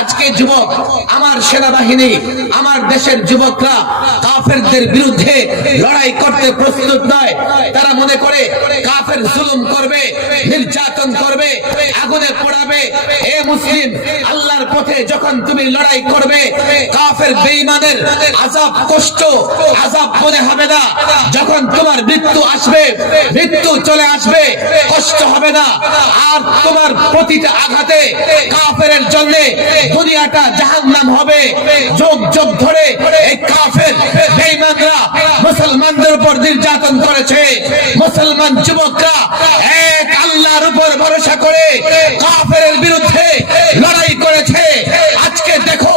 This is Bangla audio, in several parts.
আজকে যুবক, আমার সেনাবাহিনী, আমার দেশের যুবকরা কাফেরদের বিরুদ্ধে লড়াই করতে প্রস্তুত নয়। তারা মনে করে কাফের জুলুম করবে, নির্যাতন করবে, আগুনে পোড়াবে। এ মুসলিম, আল্লাহর পথে যখন তুমি লড়াই করবে, কাফের বেঈমানের আযাব, কষ্ট, আযাব মনে হবে না। যখন তোমার মৃত্যু আসবে, মৃত্যু চলে আসবে, কষ্ট হবে না। আর তোমার প্রতিটা আঘাতে কাফেরের জন্য দুনিয়াটা জাহান্নাম হবে। যুগ যুগ ধরে এই কাফের বেঈমানরা মুসলমানদের উপর নির্যাতন করেছে। মুসলমান যুবকরা এক আল্লাহর উপর ভরসা করে কাফেরের বিরুদ্ধে লড়াই করেছে। আজকে দেখো,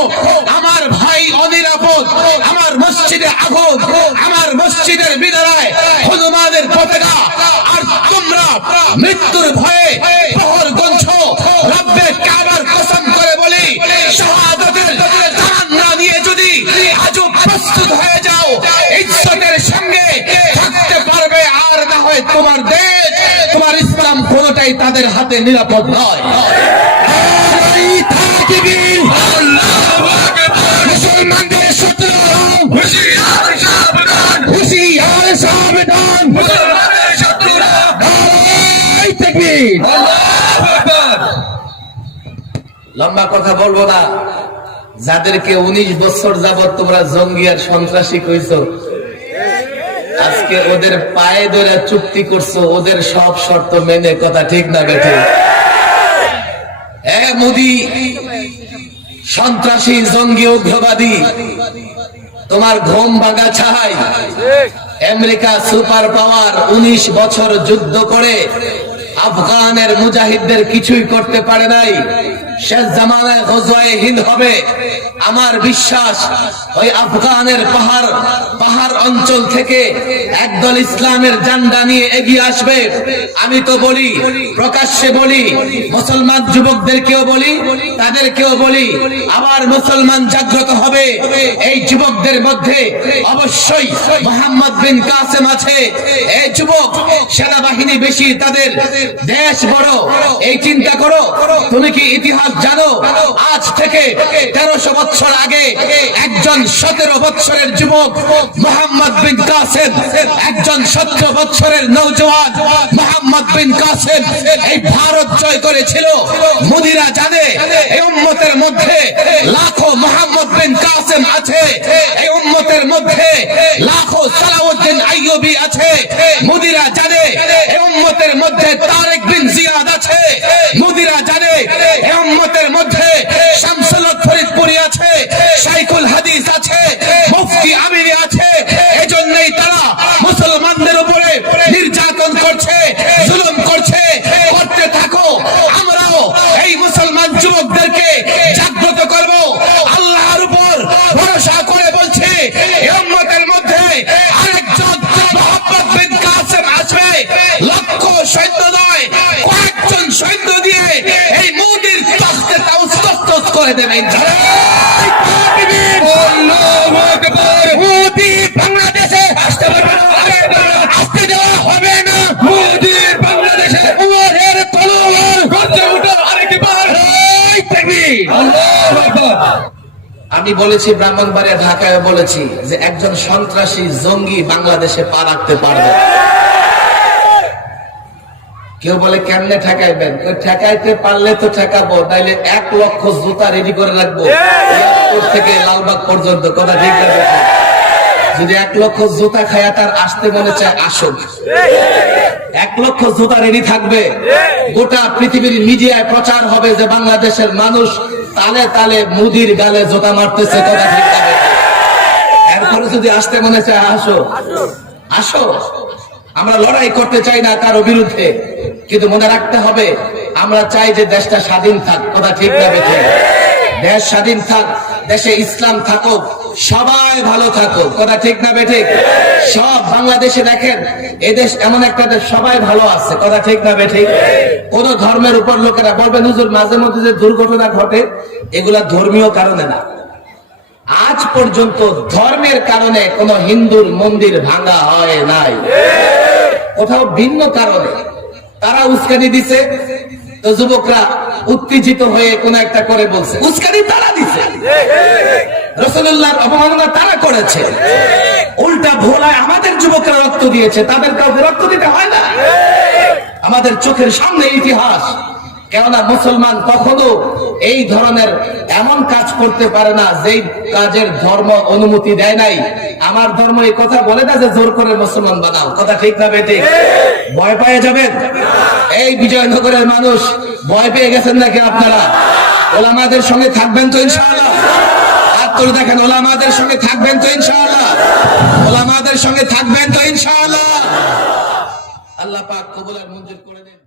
আমার ভাই অনিরাপদ, আমার মসজিদে আগুন, আমার মসজিদের মিনারায় হনুমানের পতাকা, আর তোমরা মৃত্যুর ভয়ে প্রহর গুনছো। রব্বে কাবার কসম করে বলি, শাহাদাতের তামান্না নিয়ে যদি আজও প্রস্তুত হয়ে যাও, ইজ্জতের সঙ্গে থাকতে পারবে। আর না হয় তোমার দেশ, তোমার ইসলাম কোনোটাই তাদের হাতে নিরাপদ নয়। মুসলমানদের শত্রু হুঁশিয়ার সাবধান, হুঁশিয়ার সাবধান, মুসলমানদের শত্রুরা নারায়ে তাকবীর, আল্লাহু আকবার। লম্বা কথা বলবো না। যাদেরকে 19 বছর যাবত তোমরা জঙ্গি আর সন্ত্রাসী কইছো, আজকে ওদের পায়ে ধরে চুক্তি করছো, ওদের সব শর্ত মেনে। কথা ঠিক না বেঠে? মোদি সন্ত্রাসী, জঙ্গি, উগ্রবাদী, তোমার ঘুম ভাঙা চাই। আমেরিকা সুপার পাওয়ার 19 বছর যুদ্ধ করে আফগানের মুজাহিদদের কিছুই করতে পারে নাই। শেষ জামানায় গজওয়ায়ে হিন্দ হবে। আমার বিশ্বাস ওই আফগানের পাহাড় অঞ্চল থেকে একদল ইসলামের ঝান্ডা নিয়ে এগিয়ে আসবে। আমি তো বলি, প্রকাশ্যে বলি, মুসলমান যুবকদেরকেও বলি, তাদেরকেও বলি, আবার মুসলমান জাগ্রত হবে। এই যুবকদের মধ্যে অবশ্যই মোহাম্মদ বিন কাসেম আছে। এই যুবক, সেনাবাহিনী বেশি, তাদের দেশ বড়। এই চিন্তা করো, তুমি কি ইতিহাস জানো? আজ থেকে 1300 বছর আগে একজন 17 বছরের যুবক মোহাম্মদ বিন কাসেম, একজন 17 বছরের নওজওয়ান মোহাম্মদ বিন কাসেম এই ভারত জয় করেছিল। মুদিরা জানে এই উম্মতের মধ্যে লাখো মোহাম্মদ বিন কাসেম আছে, এই উম্মতের মধ্যে লাখো সালাউদ্দিন আইয়ুবী আছে। মুদিরা জানে এই উম্মতের মধ্যে তারেক বিন জিয়াদ আছে। মুদিরা জানে এই উম্মতের মধ্যে শামসুল হক ফরিদপুরি আছে, শাইখুল হাদিস আছে, মুফতি আমিনী আছে। এজন্যই তারা মুসলমানদের উপরে নির্যাতন করছে, জুলুম করছে। করতে থাকো। আমরাও এই মুসলমান যুবকদেরকে জাগ্রত করব। আল্লাহর উপর ভরসা করে বলছি, এই উম্মতের মধ্যে আরেকজন মোহাম্মদ বিন কাসেম আসবে। লক্ষ সৈন্য নয়, কয়েকজন সৈন্য দিয়ে এই মোদির তখতে তাউস করে দেবে। মোদি বাংলাদেশে আসতে পারবে না, আসতে দেওয়া হবে না। মোদি বাংলাদেশে উমরের তলোয়ার গর্জে উঠো আরেকবার। আল্লাহু আকবার। আমি বলেছি, ব্রাহ্মণবাড়িয়া, ঢাকায় বলেছি যে একজন সন্ত্রাসী, জঙ্গি বাংলাদেশে পা রাখতে পারবে। কেউ বলে কেমনে ঠেকাইবেন? ঠেকাইতে পারলে তো ঠেকাবো, তাইলে 1 লক্ষ জুতা রেডি করে রাখবো এয়ারপোর্ট থেকে লালবাগ পর্যন্ত। কথা ঠিক আছে? যদি 1 লক্ষ জুতা খায়া তার আসতে মনে চায়, আসুক। 1 লক্ষ জুতা রেডি থাকবে। গোটা পৃথিবীর মিডিয়ায় প্রচার হবে যে বাংলাদেশের মানুষ তালে তালে মুদির গালে জুতা মারতেছে। কথা ঠিক আছে? এরপরে যদি আসতে মনে চায়, আসো, আসো। আমরা লড়াই করতে চাই না কারো বিরুদ্ধে, কিন্তু মনে রাখতে হবে আমরা চাই যে দেশটা স্বাধীন থাক। কথা ঠিক না বেঠিক? দেশ স্বাধীন থাক, দেশে ইসলাম থাকুক, সবাই ভালো থাকুক। কথা ঠিক না বেঠিক? সব বাংলাদেশে দেখেন, এদেশ এমন একটা দেশ, সবাই ভালো আছে। কথা ঠিক না বেঠিক? কোন ধর্মের উপর লোকেরা বলবেন হুজুর মাঝে মধ্যে যে দুর্ঘটনা ঘটে, এগুলা ধর্মীয় কারণে না। আজ পর্যন্ত ধর্মের কারণে কোন হিন্দুর মন্দির ভাঙা হয় নাই, কোথাও ভিন্ন কারণে। তারা উস্কানি দিছে, তো যুবকরা উত্তেজিত হয়ে কোন একটা করে বলছে, উস্কানি তারা দিছে, রাসূলুল্লাহর অবমাননা তারা করেছে, উল্টা ভোলায় আমাদের যুবকরা রক্ত দিয়েছে, তাদের কাউকে রক্ত দিতে হয় না। আমাদের চোখের সামনে ইতিহাস। কেননা মুসলমান কখনো এই ধরনের এমন কাজ করতে পারে না যেই কাজের ধর্ম অনুমতি দেয় নাই। আমার ধর্ম এই কথা বলে না যে জোর করে মুসলমান বানাও, কথা ঠিক না বেঠিক? ভয় পেয়ে যাবেন। এই বিজয়নগরের মানুষ ভয় পেয়ে গেছেন নাকি আপনারা? ওলামাদের সঙ্গে থাকবেন তো ইনশাআল্লাহ? হাত তুলে দেখেন, ওলামাদের সঙ্গে থাকবেন তো ইনশাআল্লাহ? ওলামাদের সঙ্গে থাকবেন তো ইনশাআল্লাহ? আল্লাহ পাক কবুল আর মঞ্জুর করে দেন।